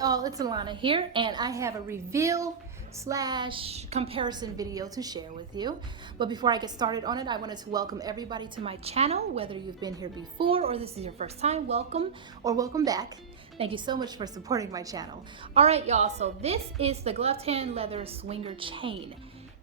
all, it's Alana here, and I have a reveal slash comparison video to share with you. But before I get started on it, I wanted to welcome everybody to my channel. Whether you've been here before or this is your first time, welcome or welcome back. Thank you so much for supporting my channel. All right, y'all, so this is the Glove Tan Leather Swinger Chain,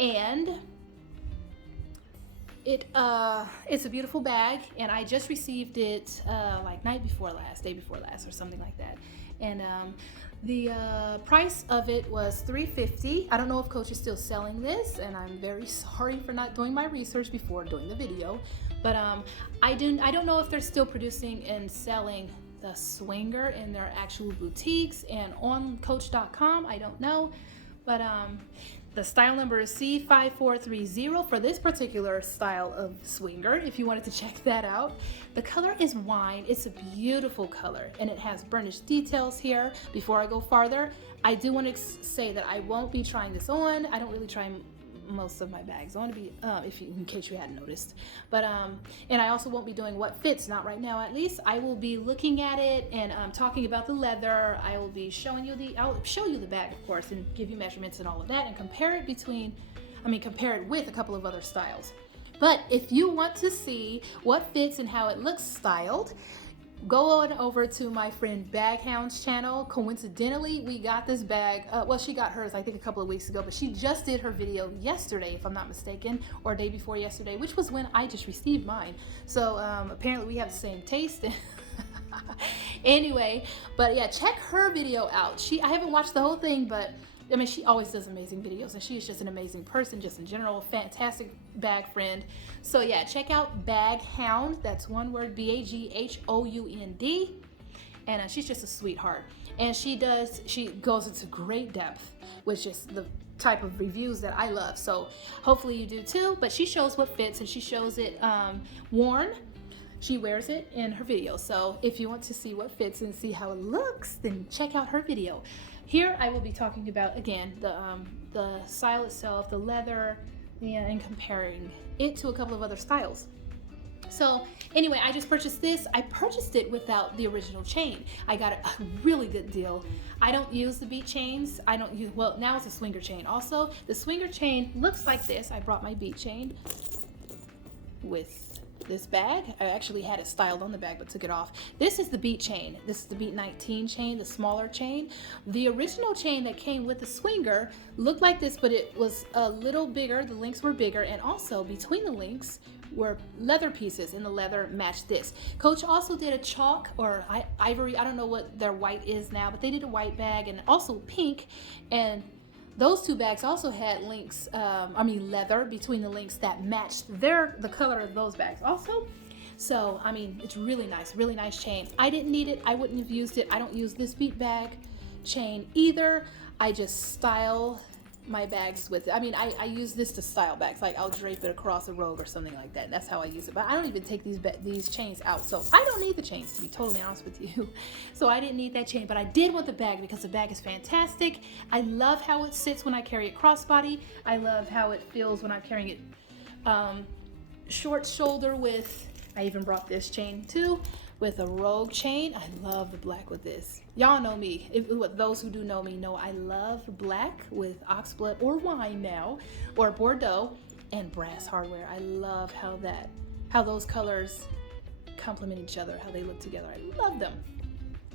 and it's a beautiful bag, and I just received it like day before last, or something like that. And the price of it was $350. I don't know if Coach is still selling this, and I'm very sorry for not doing my research before doing the video. But I don't know if they're still producing and selling the Swinger in their actual boutiques and on Coach.com. I don't know, but the style number is C5430 for this particular style of Swinger, if you wanted to check that out. The color is wine. It's a beautiful color, and it has burnished details here. Before I go farther, I do want to say that I won't be trying this on. I don't really try most of my bags on, to be in case you hadn't noticed. But and I also won't be doing what fits, not right now at least. I will be looking at it and talking about the leather. I will be showing you I'll show you the bag, of course, and give you measurements and all of that, and compare it with a couple of other styles. But if you want to see what fits and how it looks styled, go on over to my friend Baghound's channel. Coincidentally, we got this bag, well, she got hers I think a couple of weeks ago, but she just did her video yesterday, if I'm not mistaken, or day before yesterday, which was when I just received mine. So apparently we have the same taste. Anyway, but yeah, check her video out. I haven't watched the whole thing, but I mean, she always does amazing videos, and she is just an amazing person, just in general, fantastic bag friend. So yeah, check out Baghound. That's one word, Baghound. And she's just a sweetheart. And she goes into great depth with just the type of reviews that I love. So hopefully you do too. But she shows what fits, and she shows it worn. She wears it in her video. So if you want to see what fits and see how it looks, then check out her video. Here I will be talking about, again, the style itself, the leather, and comparing it to a couple of other styles. So anyway, I just purchased this. I purchased it without the original chain. I got a really good deal. I don't use the beat chains. Well, now it's a Swinger chain. Also, the Swinger chain looks like this. I brought my beat chain with this bag. I actually had it styled on the bag but took it off. This is the beat chain. This is the beat 19 chain, the smaller chain. The original chain that came with the Swinger looked like this, but it was a little bigger. The links were bigger, and also between the links were leather pieces, and the leather matched this. Coach also did a chalk or ivory, I don't know what their white is now, but they did a white bag and also pink, and those two bags also had links, leather between the links that matched the color of those bags also. So, I mean, it's really nice chain. I didn't need it. I wouldn't have used it. I don't use this beat bag chain either. I just style my bags with it. I mean, I use this to style bags. Like, I'll drape it across a robe or something like that. That's how I use it. But I don't even take these chains out. So I don't need the chains, to be totally honest with you. So I didn't need that chain, but I did want the bag because the bag is fantastic. I love how it sits when I carry it crossbody. I love how it feels when I'm carrying it short shoulder with, I even brought this chain too, with a rogue chain. I love the black with this. Y'all know me. Those who do know me know I love black with oxblood or wine now, or Bordeaux, and brass hardware. I love how those colors complement each other, how they look together. I love them.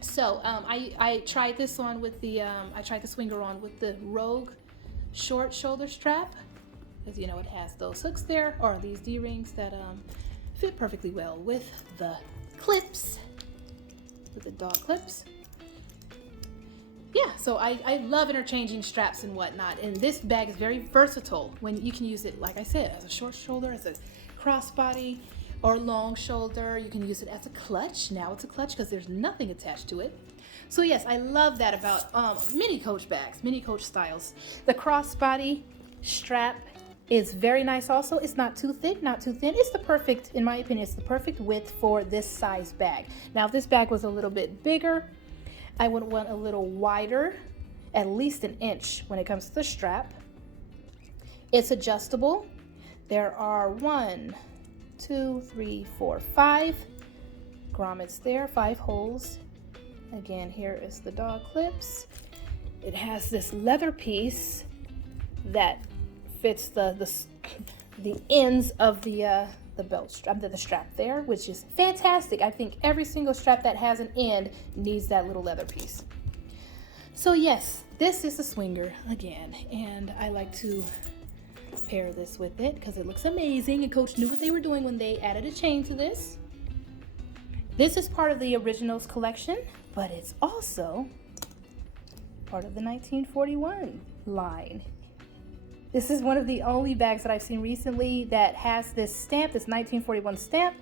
So I tried this on with I tried the Swinger on with the Rogue short shoulder strap, because you know it has those hooks there, or these D-rings that fit perfectly well with the clips, with the dog clips. Yeah, so I love interchanging straps and whatnot, and this bag is very versatile when you can use it, like I said, as a short shoulder, as a crossbody, or long shoulder. You can use it as a clutch. Now it's a clutch because there's nothing attached to it. So yes, I love that about mini Coach bags, mini Coach styles. The crossbody strap is very nice also. It's not too thick, not too thin. It's the perfect, in my opinion, it's the perfect width for this size bag. Now, if this bag was a little bit bigger, I would want a little wider, at least an inch when it comes to the strap. It's adjustable. There are 1, 2, 3, 4, 5 grommets there, 5 holes. Again, here is the dog clips. It has this leather piece that fits the ends of the belt strap, the strap there, which is fantastic. I think every single strap that has an end needs that little leather piece. So yes, this is a swinger again, and I like to pair this with it because it looks amazing, and Coach knew what they were doing when they added a chain to this. This is part of the Originals collection, but it's also part of the 1941 line. This is one of the only bags that I've seen recently that has this stamp, this 1941 stamp,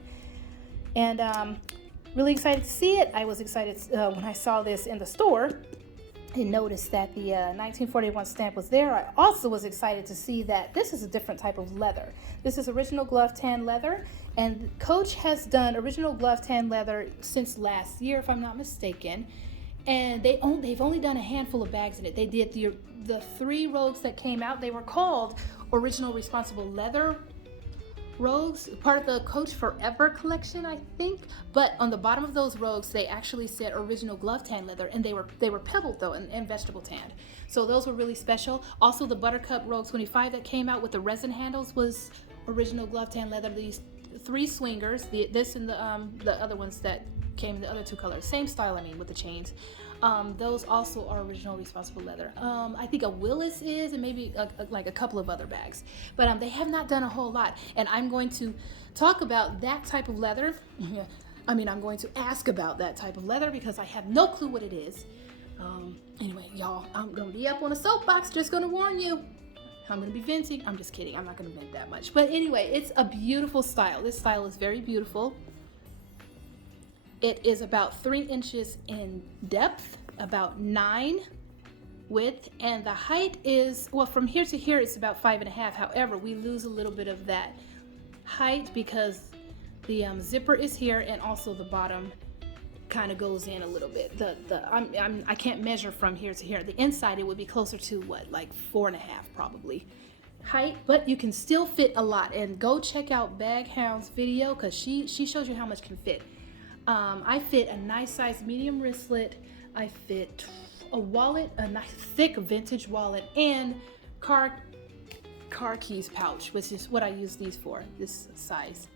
and really excited to see it. I was excited when I saw this in the store and noticed that the 1941 stamp was there. I also was excited to see that this is a different type of leather. This is original glove tan leather, and Coach has done original glove tan leather since last year, if I'm not mistaken. And they've only done a handful of bags in it. They did the 3 Rogues that came out. They were called Original Responsible Leather Rogues, part of the Coach Forever collection, I think. But on the bottom of those Rogues, they actually said Original Glove Tan Leather, and they were pebbled though and vegetable tanned. So those were really special. Also, the Buttercup Rogue 25 that came out with the resin handles was Original Glove Tan Leather. These 3 swingers, this and the other ones that came in the other 2 colors, same style, I mean, with the chains. Those also are Original Responsible Leather. I think a Willis is, and maybe like a couple of other bags, but they have not done a whole lot, and I'm going to talk about that type of leather. I'm going to ask about that type of leather because I have no clue what it is. Anyway, y'all, I'm gonna be up on a soapbox, just gonna warn you. I'm gonna be venting. I'm just kidding, I'm not gonna vent that much, but anyway, it's a beautiful style. This style is very beautiful. It is about 3 inches in depth, about 9 width, and the height is, well, from here to here it's about 5.5. However, we lose a little bit of that height because the zipper is here, and also the bottom kind of goes in a little bit. I can't measure from here to here. The inside it would be closer to what, like 4.5 probably height, but you can still fit a lot. And go check out Bag Hound's video because she shows you how much can fit. I fit a nice size medium wristlet. I fit a wallet, a nice thick vintage wallet, and car keys pouch, which is what I use these for, this size.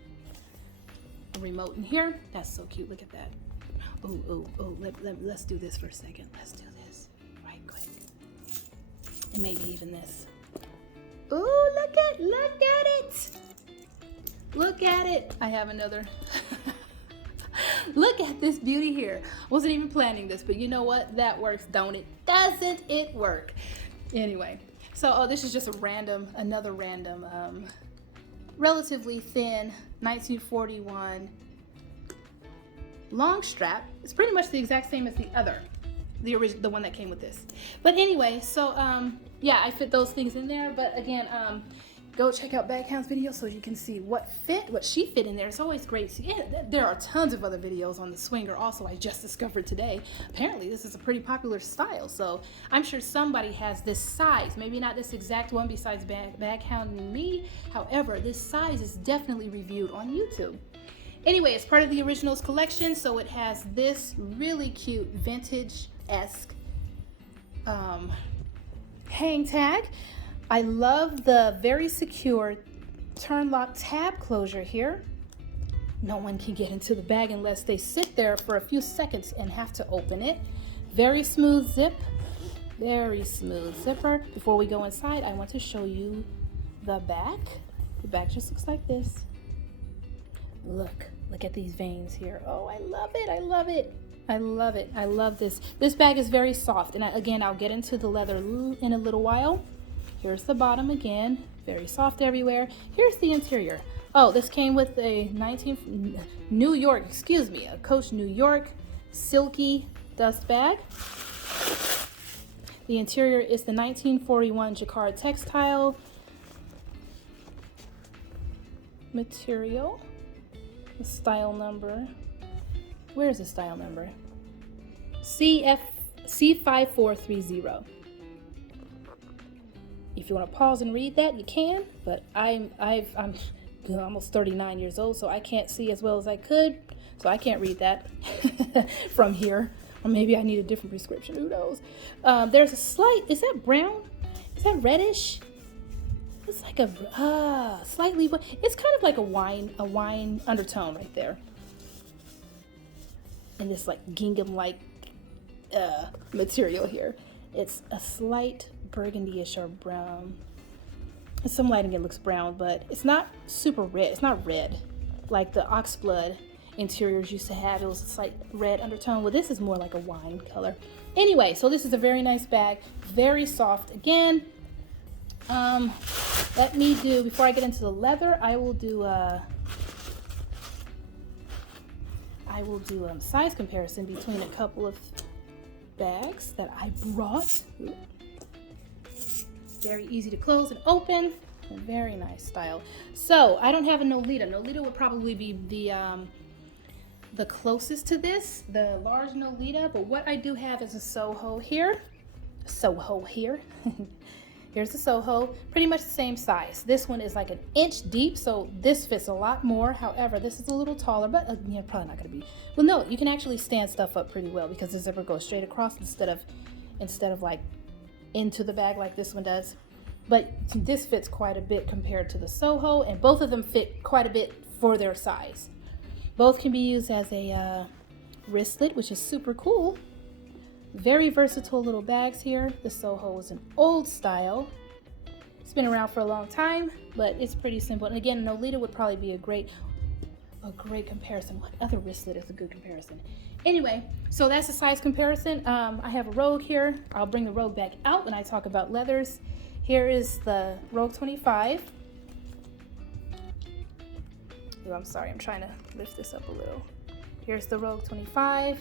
A remote in here. That's so cute. Look at that. Let's do this for a second. Let's do this right quick. And maybe even this. Ooh, look at it. Look at it. I have another. Look at this beauty here. Wasn't even planning this, but you know what? That works, don't it? Doesn't it work? Anyway, so this is just another random, relatively thin 1941 long strap. It's pretty much the exact same as the other, the one that came with this. But anyway, so yeah, I fit those things in there. But again, go check out Bag Hound's video so you can see what she fit in there. It's always great to see. Yeah, there are tons of other videos on the swinger also I just discovered today. Apparently this is a pretty popular style, so I'm sure somebody has this size. Maybe not this exact one besides Bag Hound and me. However, this size is definitely reviewed on YouTube. Anyway, it's part of the Originals collection, so it has this really cute vintage-esque hang tag. I love the very secure turn lock tab closure here. No one can get into the bag unless they sit there for a few seconds and have to open it. Very smooth zip, very smooth zipper. Before we go inside, I want to show you the back. The back just looks like this. Look at these veins here. Oh, I love it, I love it. I love it, I love this. This bag is very soft, and again, I'll get into the leather in a little while. Here's the bottom again, very soft everywhere. Here's the interior. Oh, this came with a a Coach New York silky dust bag. The interior is the 1941 jacquard textile material. The style number, where's the style number? C5430. If you want to pause and read that, you can, but I'm almost 39 years old, so I can't see as well as I could, so I can't read that from here. Or maybe I need a different prescription, who knows. There's a slight, is that brown? Is that reddish? It's like a slightly, but it's kind of like a wine undertone right there. And this like gingham-like material here. It's a slight burgundy-ish or brown. In some lighting it looks brown, but it's not super red. It's not red like the Oxblood interiors used to have. It was a slight red undertone. Well, this is more like a wine color. Anyway, so this is a very nice bag, very soft. Again, let me do, before I get into the leather, I will do size comparison between a couple of bags that I brought. Very easy to close and open. A very nice style. So I don't have a Nolita. Nolita would probably be the closest to this, the large Nolita. But what I do have is a Soho here. Here's the Soho, pretty much the same size. This one is like an inch deep, so this fits a lot more. However, this is a little taller, but probably not gonna be. Well, no, you can actually stand stuff up pretty well because the zipper goes straight across instead of like into the bag like this one does. But this fits quite a bit compared to the Soho, and both of them fit quite a bit for their size. Both can be used as a wristlet, which is super cool. Very versatile little bags here. The Soho is an old style. It's been around for a long time, but it's pretty simple. And again, Nolita would probably be a great comparison. What other wristlet is a good comparison? Anyway, so that's a size comparison. I have a Rogue here. I'll bring the Rogue back out when I talk about leathers. Here is the Rogue 25. Oh, I'm sorry, I'm trying to lift this up a little. Here's the Rogue 25.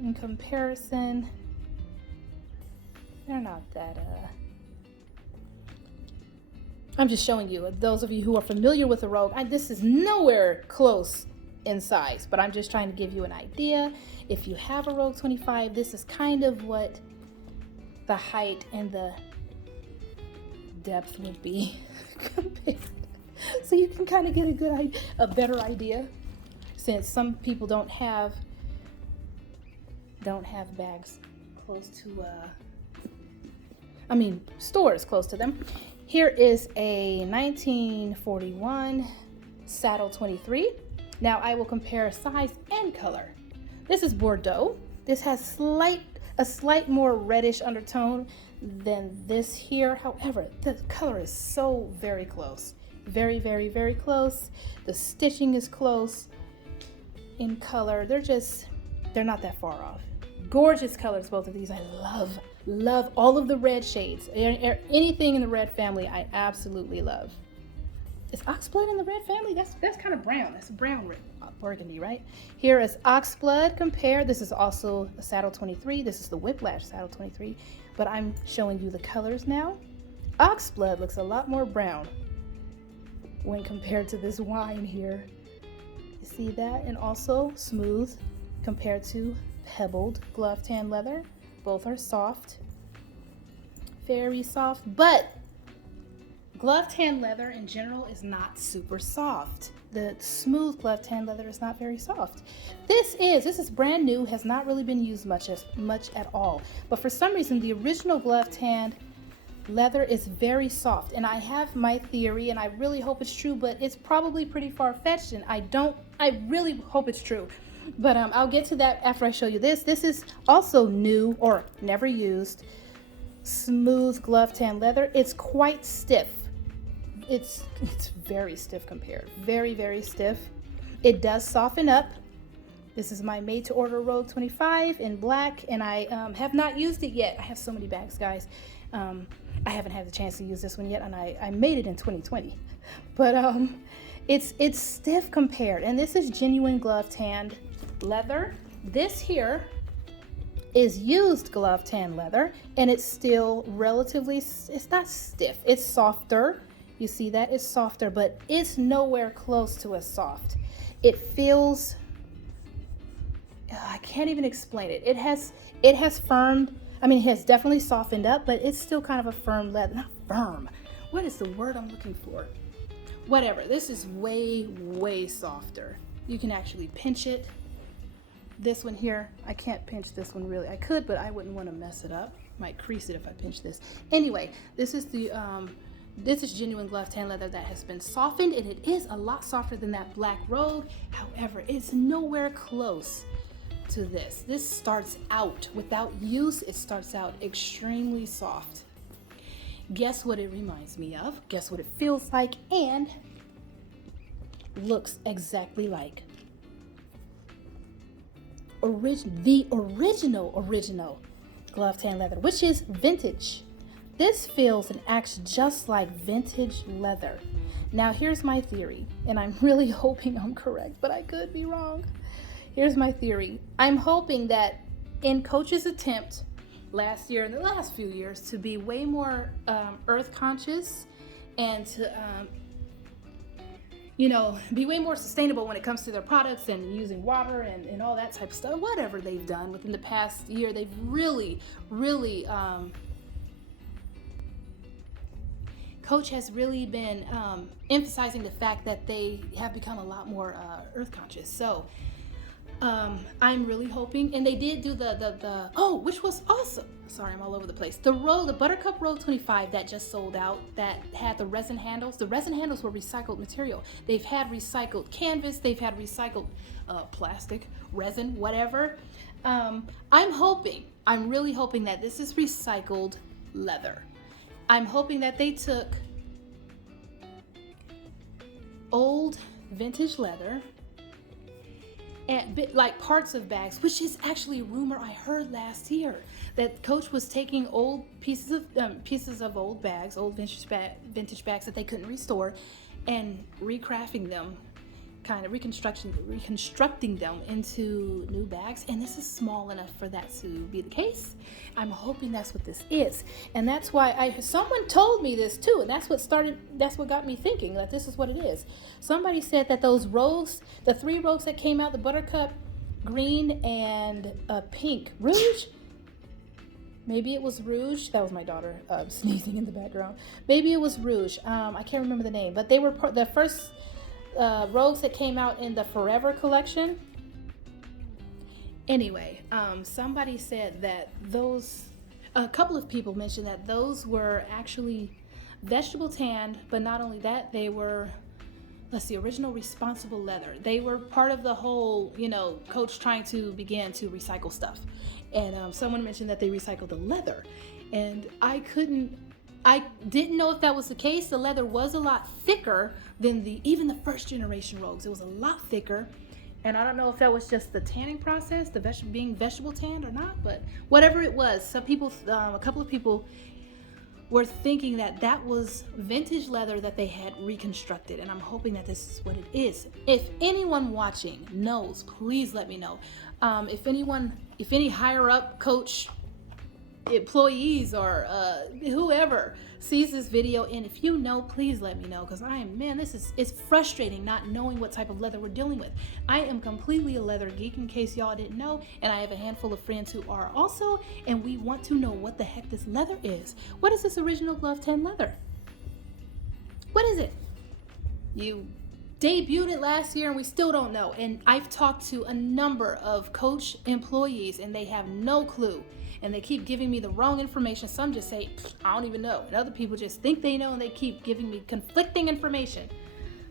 In comparison, they're not that, I'm just showing you, those of you who are familiar with the Rogue, this is nowhere close in size, but I'm just trying to give you an idea. If you have a Rogue 25, this is kind of what the height and the depth would be compared. So you can kind of get a better idea, since some people don't have bags close to stores close to them. Here is a 1941 Saddle 23. Now I will compare size and color. This is Bordeaux. This has a slight more reddish undertone than this here. However, the color is so very close. Very, very, very close. The stitching is close in color. They're not that far off. Gorgeous colors, both of these. I love all of the red shades. Anything in the red family, I absolutely love. Is Oxblood in the red family? That's kind of brown. That's brown burgundy, right? Here is Oxblood compared. This is also a Saddle 23. This is the Whiplash Saddle 23, but I'm showing you the colors now. Oxblood looks a lot more brown when compared to this wine here. You see that? And also smooth compared to pebbled glove tan leather. Both are soft, very soft, but glove tan leather in general is not super soft. The smooth glove tan leather is not very soft. This is brand new, has not really been used much at all. But for some reason, the original glove tan leather is very soft, and I have my theory, and I really hope it's true, but it's probably pretty far-fetched, and I really hope it's true. But I'll get to that after I show you this. This is also new or never used smooth glove tan leather. It's quite stiff. It's very stiff compared. Very, very stiff. It does soften up. This is my made to order Rogue 25 in black, and I have not used it yet. I have so many bags, guys. I haven't had the chance to use this one yet, and I made it in 2020. But it's stiff compared, and this is genuine glove tanned leather. This here is used glove tan leather, and it's still relatively, it's not stiff, it's softer. You see that? It's softer, but it's nowhere close to as soft. It feels, I can't even explain it. It has firmed, it has definitely softened up, but it's still kind of a firm leather. Not firm. What is the word I'm looking for? Whatever. This is way, way softer. You can actually pinch it. this one here, I can't pinch this one really. I could, but I wouldn't want to mess it up. Might crease it if I pinch this. Anyway, this is genuine glove tan leather that has been softened, and it is a lot softer than that black road. However, it's nowhere close to this. This starts out, without use, it starts out extremely soft. Guess what it reminds me of? Guess what it feels like? And looks exactly like the original glove tan leather, which is vintage. This feels and acts just like vintage leather. Now here's my theory, and I'm really hoping I'm correct, but I could be wrong. Here's my theory. I'm hoping that in Coach's attempt last year and the last few years to be way more earth conscious and to be way more sustainable when it comes to their products and using water and all that type of stuff, whatever they've done within the past year, they've really Coach has really been emphasizing the fact that they have become a lot more earth conscious. So I'm really hoping, and they did do which was awesome. Sorry, I'm all over the place. The Buttercup Roll 25 that just sold out, that had the resin handles. The resin handles were recycled material. They've had recycled canvas. They've had recycled plastic, resin, whatever. I'm really hoping that this is recycled leather. I'm hoping that they took old vintage leather and like parts of bags, which is actually a rumor I heard last year, that Coach was taking old pieces of old bags, old vintage bags that they couldn't restore, and recrafting them, kind of reconstructing them into new bags. And this is small enough for that to be the case. I'm hoping that's what this is, and that's why someone told me this too, and that's what got me thinking that this is what it is. Somebody said that those rogues, the 3 rogues that came out, the Buttercup green and pink rouge, maybe it was rouge. That was my daughter sneezing in the background. Maybe it was rouge. I can't remember the name, but they were the first rogues that came out in the Forever collection. Anyway, somebody said that a couple of people mentioned that those were actually vegetable tanned, but not only that, they were, original responsible leather. They were part of the whole, Coach trying to begin to recycle stuff. And someone mentioned that they recycled the leather, and I didn't know if that was the case. The leather was a lot thicker than even the first generation rogues. It was a lot thicker. And I don't know if that was just the tanning process, being vegetable tanned or not, but whatever it was, a couple of people were thinking that was vintage leather that they had reconstructed. And I'm hoping that this is what it is. If anyone watching knows, please let me know. If any higher up Coach employees or whoever sees this video, and if you know, please let me know, because it's frustrating not knowing what type of leather we're dealing with. I am completely a leather geek, in case y'all didn't know, and I have a handful of friends who are also, and we want to know what the heck this leather is. What is this original glove tan leather? What is it? You debuted it last year and we still don't know. And I've talked to a number of Coach employees and they have no clue. And they keep giving me the wrong information. Some just say, I don't even know. And other people just think they know and they keep giving me conflicting information.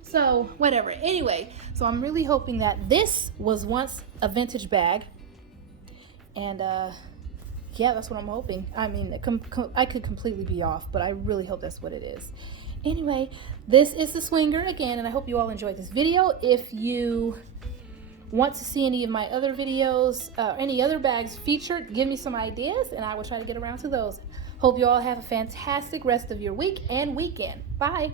So whatever. Anyway, so I'm really hoping that this was once a vintage bag. And yeah, that's what I'm hoping. I mean, I could completely be off, but I really hope that's what it is. Anyway, this is the Swinger again, and I hope you all enjoyed this video. If you want to see any of my other videos, any other bags featured, give me some ideas and I will try to get around to those. Hope you all have a fantastic rest of your week and weekend. Bye.